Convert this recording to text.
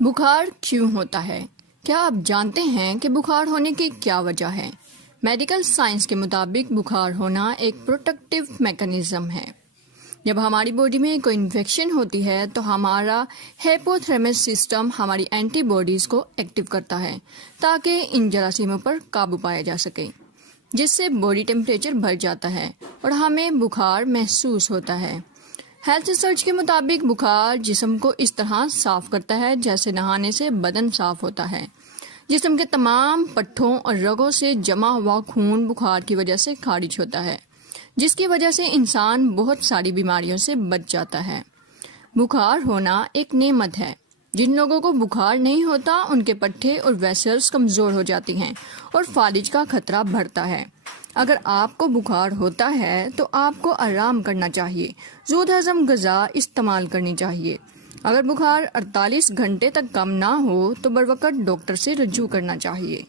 بخار کیوں ہوتا ہے؟ کیا آپ جانتے ہیں کہ بخار ہونے کی کیا وجہ ہے؟ میڈیکل سائنس کے مطابق بخار ہونا ایک پروٹیکٹیو میکانزم ہے۔ جب ہماری باڈی میں کوئی انفیکشن ہوتی ہے تو ہمارا ہیپوتھلیمس سسٹم ہماری اینٹی باڈیز کو ایکٹیو کرتا ہے تاکہ ان جراثیموں پر قابو پایا جا سکے، جس سے باڈی ٹیمپریچر بڑھ جاتا ہے اور ہمیں بخار محسوس ہوتا ہے۔ ہیلتھ ریسرچ کے مطابق بخار جسم کو اس طرح صاف کرتا ہے جیسے نہانے سے بدن صاف ہوتا ہے۔ جسم کے تمام پٹھوں اور رگوں سے جمع ہوا خون بخار کی وجہ سے خارج ہوتا ہے، جس کی وجہ سے انسان بہت ساری بیماریوں سے بچ جاتا ہے۔ بخار ہونا ایک نعمت ہے۔ جن لوگوں کو بخار نہیں ہوتا ان کے پٹھے اور ویسلز کمزور ہو جاتی ہیں اور فالج کا خطرہ بڑھتا ہے۔ اگر آپ کو بخار ہوتا ہے تو آپ کو آرام کرنا چاہیے، زود ہضم غذا استعمال کرنی چاہیے۔ اگر بخار 48 گھنٹے تک کم نہ ہو تو بروقت ڈاکٹر سے رجوع کرنا چاہیے۔